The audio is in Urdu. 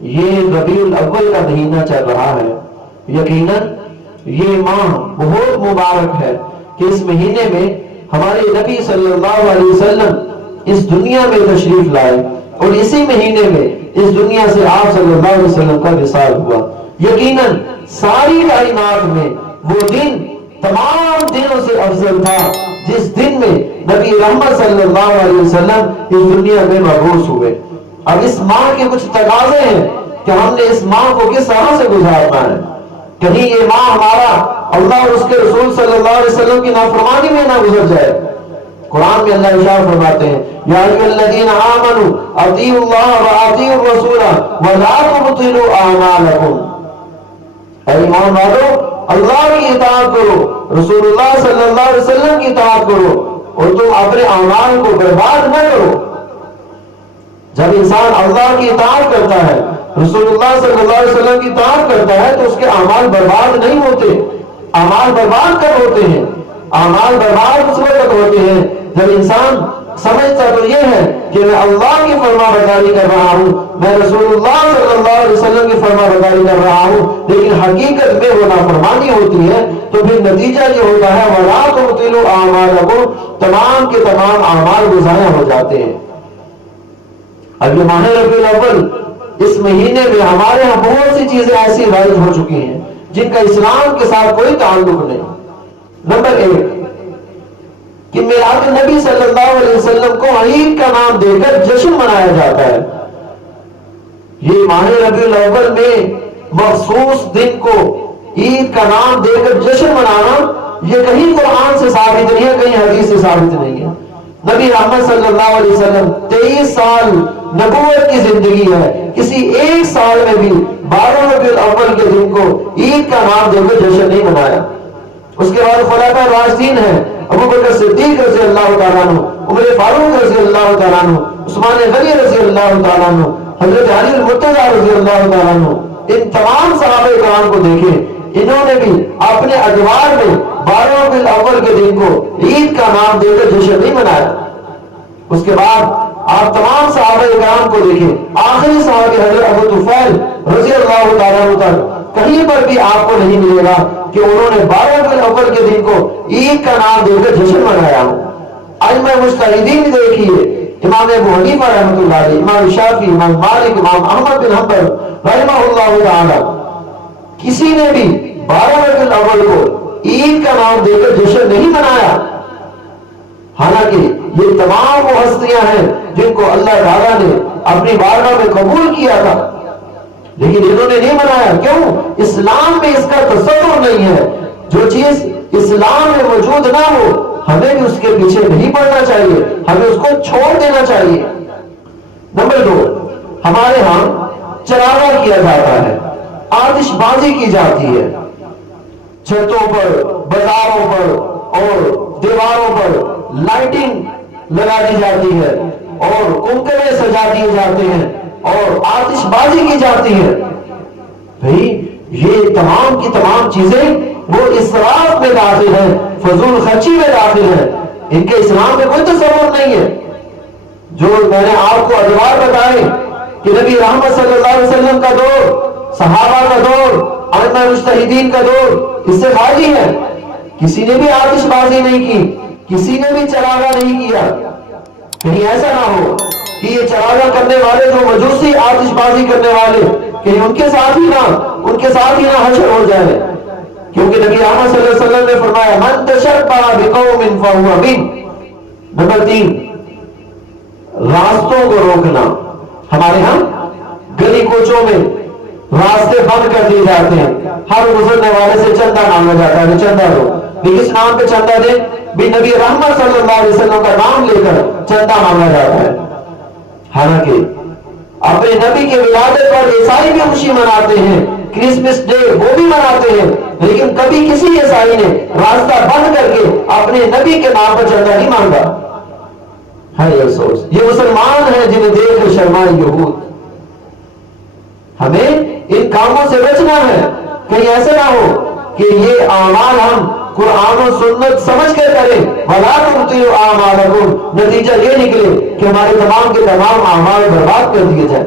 یہ ربیع الاول کا مہینہ چل رہا ہے، یقیناً یہ ماہ بہت مبارک ہے کہ اس مہینے میں ہمارے نبی صلی اللہ علیہ وسلم اس دنیا میں تشریف لائے اور اسی مہینے میں اس دنیا سے آپ صلی اللہ علیہ وسلم کا وصال ہوا۔ یقیناً ساری کائنات میں وہ دن تمام دنوں سے افضل تھا جس دن میں نبی رحمت صلی اللہ علیہ وسلم اس دنیا میں مبعوث ہوئے۔ اب اس ماہ کے کچھ تقاضے ہیں کہ ہم نے اس ماہ کو کس طرح سے گزارنا ہے۔ کہیں یہ ماہ ہمارا اللہ اور اس کے رسول صلی اللہ علیہ وسلم کی نافرمانی میں نہ گزر جائے۔ قرآن میں اللہ ارشاد فرماتے ہیں یا ایھا الذین آمنوا اطیعوا اللہ واطیعوا الرسول ولا تبطلوا اعمالکم، اے ایمان والو اللہ کی اطاعت کرو، رسول اللہ صلی اللہ علیہ وسلم کی اطاعت کرو اور تم اپنے اعمال کو برباد نہ کرو۔ جب انسان اللہ کی اطاعت کرتا ہے، رسول اللہ صلی اللہ علیہ وسلم کی اطاعت کرتا ہے تو اس کے اعمال برباد نہیں ہوتے۔ اعمال برباد کب ہوتے ہیں؟ اعمال برباد اس وقت ہوتے ہیں جب انسان سمجھتا تو یہ ہے کہ میں اللہ کی فرما برداری کر رہا ہوں، میں رسول اللہ صلی اللہ علیہ وسلم کی فرما برداری کر رہا ہوں، لیکن حقیقت میں وہ نافرمانی ہوتی ہے تو پھر نتیجہ یہ ہوتا ہے وَلَا تُبْطِلُوا أَعْمَالَكُمْ، تمام کے تمام اعمال ضائع ہو جاتے ہیں۔ اب یہ ماہ ربیع الاول اس مہینے میں ہمارے ہاں بہت سی چیزیں ایسی رائج ہو چکی ہیں جن کا اسلام کے ساتھ کوئی تعلق نہیں۔ نمبر 1 کہ میلاد نبی صلی اللہ علیہ وسلم کو عید کا نام دے کر جشن منایا جاتا ہے۔ یہ ماہ ربیع الاول میں مخصوص دن کو عید کا نام دے کر جشن منانا یہ کہیں قرآن سے ثابت نہیں ہے، کہیں حدیث سے ثابت نہیں ہے۔ نبی رحمت صلی اللہ علیہ وسلم 23 سال نبوت کی زندگی ہے، کسی ایک سال میں بھی 12 ربیع الاول کے دن کو عید کا نام دے کر جشن نہیں منایا۔ اس کے بعد خلفاء راشدین ہیں، ابوبکر صدیق رضی اللہ تعالیٰ عنہ، عمر فاروق رضی اللہ تعالیٰ عنہ، عثمان غنی رضی اللہ تعالیٰ عنہ، حضرت علی المرتضیٰ رضی اللہ تعالیٰ عنہ، ان تمام صحابہ کرام کو دیکھیں، انہوں نے بھی اپنے ادوار میں 12 ربیع الاول کے دن کو عید کا نام دے کر جشن نہیں منایا۔ اس کے بعد آپ تمام صحابہ کرام کو دیکھیں، آخری صحابی حضرت ابو طفیل رضی اللہ تعالیٰ عنہ تک کہیں پر بھی آپ کو نہیں ملے گا کہ انہوں نے 12 ربیع الاول کے دن کو عید کا نام دے کر جشن منایا ہو۔ ائمہ مجتہدین دیکھیے، امام ابو حنیفہ رحمۃ اللہ علیہ، امام شافعی، امام مالک، امام احمد بن حنبل رحمہ اللہ تعالی، کسی نے بھی 12 ربیع الاول کو عید کا نام دے کر جشن نہیں منایا۔ حالانکہ یہ تمام وہ ہستیاں ہیں جن کو اللہ تعالیٰ نے اپنی بارگاہ میں قبول کیا تھا، لیکن انہوں نے نہیں منایا۔ کیوں؟ اسلام میں اس کا تصور نہیں ہے۔ جو چیز اسلام میں موجود نہ ہو ہمیں بھی اس کے پیچھے نہیں پڑنا چاہیے، ہمیں اس کو چھوڑ دینا چاہیے۔ نمبر 2 ہمارے ہاں چراغا کیا جاتا ہے، آتش بازی کی جاتی ہے، چھتوں پر، بازاروں پر اور دیواروں پر لائٹنگ لگا دی جاتی ہے اور کنکرے سجا دیے جاتے ہیں اور آتش بازی کی جاتی ہے۔ بھئی یہ تمام کی تمام چیزیں وہ اسراف میں داخل ہیں، فضول خرچی میں داخل ہیں، ان کے اسلام میں کوئی تصور نہیں ہے۔ جو میں نے آپ کو ادوار بتائے کہ نبی رحمت صلی اللہ علیہ وسلم کا دور، صحابہ کا دور، ائمہ مجتہدین کا دور اس سے خالی ہے۔ کسی نے بھی آتش بازی نہیں کی، کسی نے بھی چراغا نہیں کیا۔ کہیں ایسا نہ ہو کہ یہ چراغا کرنے والے جو مجوسی آتش بازی کرنے والے کہیں ان کے ساتھ ہی نہ حشر ہو جائے، کیونکہ نبی احمد صلی اللہ علیہ وسلم نے فرمایا من تشبہ بقوم فہو منہم۔ نمبر 3 راستوں کو روکنا۔ ہمارے ہاں گلی کوچوں میں راستے بند کر دیے جاتے ہیں، ہر گزرنے والے سے چندہ مانگا جاتا ہے، چندہ دو، کس نام پہ چندہ دے؟ بھی نبی رحمت صلی اللہ علیہ وسلم کا نام لے کر چندہ مانگا جاتا ہے۔ حالانکہ اپنے نبی کے ولادت پر عیسائی بھی خوشی مناتے ہیں، کرسمس ڈے وہ بھی مناتے ہیں، لیکن کبھی کسی عیسائی نے راستہ بند کر کے اپنے نبی کے نام پر چندہ نہیں مانگا۔ ہے افسوس، یہ مسلمان ہیں جنہیں دیکھ کر شرمائے یہود۔ ہمیں ان کاموں سے بچنا ہے، کہیں ایسے نہ ہو کہ یہ اعمال ہم قرآن و سنت سمجھ کر کریں، وَلَا تُبْطِلُوا أَعْمَالَكُمْ، نتیجہ یہ نکلے کہ ہمارے تمام کے تمام اعمال برباد کر دیے جائیں۔